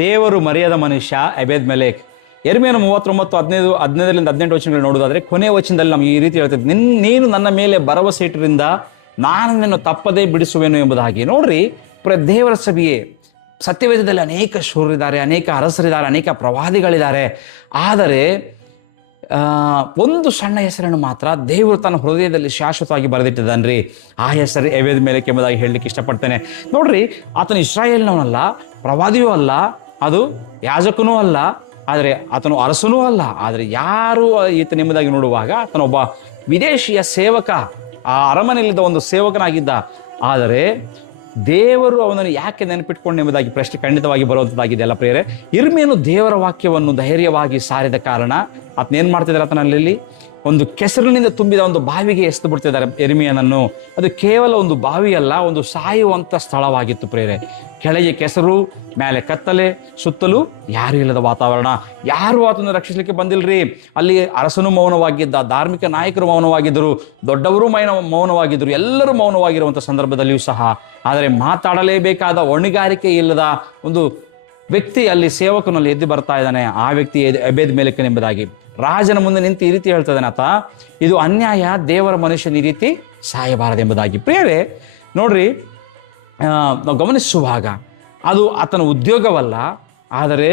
ದೇವರು ಮರೆಯದ ಮನುಷ್ಯ ಎಬೇದ್ ಮೆಲೆಕ್. ಯೆರೆಮೀಯನು 39:15-18 ವಚನಗಳು ನೋಡೋದಾದ್ರೆ ಕೊನೆಯ ವಚನದಲ್ಲಿ ನಮ್ಗೆ ಈ ರೀತಿ ಹೇಳ್ತದೆ, ನೀನು ನನ್ನ ಮೇಲೆ ಭರವಸೆ ಇಟ್ಟರಿಂದ ನಾನು ನಿನ್ನನ್ನು ತಪ್ಪದೇ ಬಿಡಿಸುವೆನು ಎಂಬುದಾಗಿ. ನೋಡ್ರಿ ದೇವರ ಸಭೆಯೇ, ಸತ್ಯವೇದದಲ್ಲಿ ಅನೇಕ ಶೂರರಿದ್ದಾರೆ, ಅನೇಕ ಅರಸರಿದ್ದಾರೆ, ಅನೇಕ ಪ್ರವಾದಿಗಳಿದ್ದಾರೆ. ಆದರೆ ಒಂದು ಸಣ್ಣ ಹೆಸರನ್ನು ಮಾತ್ರ ದೇವರು ತನ್ನ ಹೃದಯದಲ್ಲಿ ಶಾಶ್ವತವಾಗಿ ಬರೆದಿಟ್ಟಿದ್ದಾನ್ರಿ. ಆ ಹೆಸರು ಎಬೇದ್ ಮೆಲೆಕ್ ಎಂಬುದಾಗಿ ಹೇಳಲಿಕ್ಕೆ ಇಷ್ಟಪಡ್ತೇನೆ. ನೋಡ್ರಿ, ಆತನು ಇಸ್ರಾಯೇಲ್ನವನಲ್ಲ, ಪ್ರವಾದಿಯೂ ಅಲ್ಲ, ಅದು ಯಾಜಕನೂ ಅಲ್ಲ, ಆದರೆ ಆತನು ಅರಸನೂ ಅಲ್ಲ. ಆದರೆ ಯಾರು ಈತನ ಎಂಬುದಾಗಿ ನೋಡುವಾಗ ಆತನೊಬ್ಬ ವಿದೇಶಿಯ ಸೇವಕ, ಆ ಅರಮನೆಯಲ್ಲಿದ್ದ ಒಂದು ಸೇವಕನಾಗಿದ್ದ. ಆದರೆ ದೇವರು ಅವನನ್ನು ಯಾಕೆ ನೆನಪಿಟ್ಕೊಂಡು ಎಂಬುದಾಗಿ ಪ್ರಶ್ನೆ ಖಂಡಿತವಾಗಿ ಬರುವಂಥದ್ದಾಗಿದೆ ಅಲ್ಲ ಪ್ರಿಯರೇ. ಯೆರೆಮೀಯನು ದೇವರ ವಾಕ್ಯವನ್ನು ಧೈರ್ಯವಾಗಿ ಸಾರಿದ ಕಾರಣ ಆತನೇನು ಮಾಡ್ತಿದ್ದಾರೆ, ಆತನಲ್ಲಿ ಒಂದು ಕೆಸರಿನಿಂದ ತುಂಬಿದ ಒಂದು ಬಾವಿಗೆ ಎಸೆದು ಬಿಡ್ತಿದ್ದಾರೆ ಯೆರೆಮೀಯನನ್ನು. ಅದು ಕೇವಲ ಒಂದು ಬಾವಿ ಅಲ್ಲ, ಒಂದು ಸಾಯುವಂಥ ಸ್ಥಳವಾಗಿತ್ತು ಪ್ರಿಯರೇ. ಕೆಳಗೆ ಕೆಸರು, ಮೇಲೆ ಕತ್ತಲೆ, ಸುತ್ತಲೂ ಯಾರು ಇಲ್ಲದ ವಾತಾವರಣ. ಯಾರು ಆತನ್ನು ರಕ್ಷಿಸಲಿಕ್ಕೆ ಬಂದಿಲ್ರಿ. ಅಲ್ಲಿ ಅರಸನು ಮೌನವಾಗಿದ್ದ, ಧಾರ್ಮಿಕ ನಾಯಕರು ಮೌನವಾಗಿದ್ದರು, ದೊಡ್ಡವರು ಮೌನವಾಗಿದ್ದರು, ಎಲ್ಲರೂ ಮೌನವಾಗಿರುವಂಥ ಸಂದರ್ಭದಲ್ಲಿಯೂ ಸಹ. ಆದರೆ ಮಾತಾಡಲೇಬೇಕಾದ ಹೊಣೆಗಾರಿಕೆ ಇಲ್ಲದ ಒಂದು ವ್ಯಕ್ತಿ ಅಲ್ಲಿ ಸೇವಕನಲ್ಲಿ ಎದ್ದು ಬರ್ತಾ ಇದ್ದಾನೆ. ಆ ವ್ಯಕ್ತಿ ಎಬೇದ್ ಮೆಲೆಕ್ ಎಂಬುದಾಗಿ. ರಾಜನ ಮುಂದೆ ನಿಂತು ಈ ರೀತಿ ಹೇಳ್ತದಾನೆ ಆತ, ಇದು ಅನ್ಯಾಯ, ದೇವರ ಮನುಷ್ಯನ ಈ ರೀತಿ ಸಾಯಬಾರದೆಂಬುದಾಗಿ. ಪ್ರಿಯರೇ ನೋಡ್ರಿ, ನಾವು ಗಮನಿಸುವಾಗ ಅದು ಆತನ ಉದ್ಯೋಗವಲ್ಲ, ಆದರೆ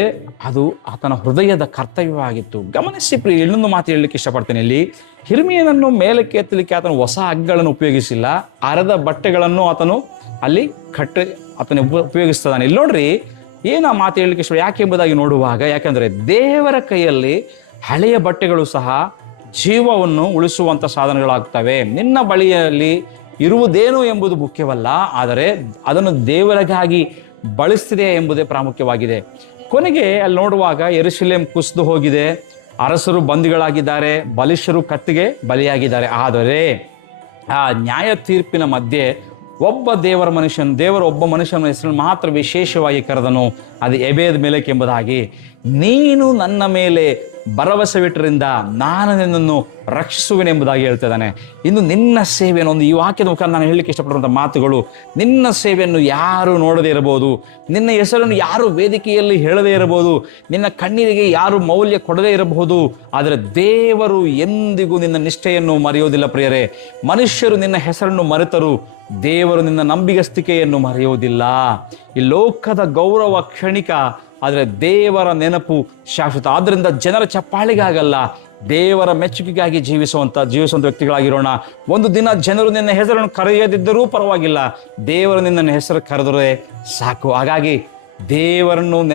ಅದು ಆತನ ಹೃದಯದ ಕರ್ತವ್ಯವಾಗಿತ್ತು. ಗಮನಿಸಿ ಪ್ರಿಯ, ಇನ್ನೊಂದು ಮಾತು ಹೇಳಲಿಕ್ಕೆ ಇಷ್ಟಪಡ್ತೇನೆ. ಇಲ್ಲಿ ಯೆರೆಮೀಯನನ್ನು ಮೇಲಕ್ಕೆ ಎತ್ತಲಿಕ್ಕೆ ಆತನು ಹೊಸ ಹಗ್ಗಗಳನ್ನು ಉಪಯೋಗಿಸಿಲ್ಲ, ಅರದ ಬಟ್ಟೆಗಳನ್ನು ಆತನು ಅಲ್ಲಿ ಆತನು ಉಪಯೋಗಿಸ್ತಾನೆ. ಇಲ್ಲಿ ನೋಡ್ರಿ, ಏನು ಆ ಮಾತು ಹೇಳಲಿಕ್ಕೆ ಇಷ್ಟ ಯಾಕೆ ಎಂಬುದಾಗಿ ನೋಡುವಾಗ, ಯಾಕೆಂದರೆ ದೇವರ ಕೈಯಲ್ಲಿ ಹಳೆಯ ಬಟ್ಟೆಗಳು ಸಹ ಜೀವವನ್ನು ಉಳಿಸುವಂಥ ಸಾಧನಗಳಾಗ್ತವೆ. ನಿನ್ನ ಬಳಿಯಲ್ಲಿ ಇರುವುದೇನು ಎಂಬುದು ಮುಖ್ಯವಲ್ಲ, ಆದರೆ ಅದನ್ನು ದೇವರಿಗಾಗಿ ಬಳಸ್ತಿದೆ ಎಂಬುದೇ ಪ್ರಾಮುಖ್ಯವಾಗಿದೆ. ಕೊನೆಗೆ ಅಲ್ಲಿ ನೋಡುವಾಗ ಯೆರೂಸಲೇಮ್ ಕುಸಿದು ಹೋಗಿದೆ, ಅರಸರು ಬಂದಿಗಳಾಗಿದ್ದಾರೆ, ಬಲಿಷ್ಠರು ಕತ್ತಿಗೆ ಬಲಿಯಾಗಿದ್ದಾರೆ. ಆದರೆ ಆ ನ್ಯಾಯ ತೀರ್ಪಿನ ಮಧ್ಯೆ ದೇವರು ಒಬ್ಬ ಮನುಷ್ಯನ ಹೆಸರನ್ನು ಮಾತ್ರ ವಿಶೇಷವಾಗಿ ಕರೆದನು, ಅದು ಎಬೇದ್ ಮೆಲೆಕ್ ಎಂಬುದಾಗಿ. ನೀನು ನನ್ನ ಮೇಲೆ ಭರವಸೆ ಬಿಟ್ಟರಿಂದ ನಾನು ನಿನ್ನನ್ನು ರಕ್ಷಿಸುವೆನೆಂಬುದಾಗಿ ಹೇಳ್ತಿದ್ದಾನೆ. ಇನ್ನು ನಿನ್ನ ಸೇವೆಯನ್ನು, ಒಂದು ಈ ವಾಕ್ಯದ ಮುಖಾಂತರ ನಾನು ಹೇಳಲಿಕ್ಕೆ ಇಷ್ಟಪಡುವಂಥ ಮಾತುಗಳು, ನಿನ್ನ ಸೇವೆಯನ್ನು ಯಾರು ನೋಡದೇ ಇರಬಹುದು, ನಿನ್ನ ಹೆಸರನ್ನು ಯಾರು ವೇದಿಕೆಯಲ್ಲಿ ಹೇಳದೇ ಇರಬಹುದು, ನಿನ್ನ ಕಣ್ಣೀರಿಗೆ ಯಾರು ಮೌಲ್ಯ ಕೊಡದೇ ಇರಬಹುದು, ಆದರೆ ದೇವರು ಎಂದಿಗೂ ನಿನ್ನ ನಿಷ್ಠೆಯನ್ನು ಮರೆಯೋದಿಲ್ಲ ಪ್ರಿಯರೇ. ಮನುಷ್ಯರು ನಿನ್ನ ಹೆಸರನ್ನು ಮರೆತರು, ದೇವರು ನಿನ್ನ ನಂಬಿಗಸ್ತಿಕೆಯನ್ನು ಮರೆಯುವುದಿಲ್ಲ. ಈ ಲೋಕದ ಗೌರವ ಕ್ಷಣಿಕ, ಆದರೆ ದೇವರ ನೆನಪು ಶಾಶ್ವತ. ಆದ್ದರಿಂದ ಜನರ ಚಪ್ಪಾಳಿಗಾಗಲ್ಲ, ದೇವರ ಮೆಚ್ಚುಗೆಗಾಗಿ ಜೀವಿಸುವಂಥ ವ್ಯಕ್ತಿಗಳಾಗಿರೋಣ. ಒಂದು ದಿನ ಜನರು ನಿನ್ನ ಹೆಸರನ್ನು ಕರೆಯದಿದ್ದರೂ ಪರವಾಗಿಲ್ಲ, ದೇವರು ನಿನ್ನ ಹೆಸರು ಕರೆದರೆ ಸಾಕು. ಹಾಗಾಗಿ ದೇವರನ್ನು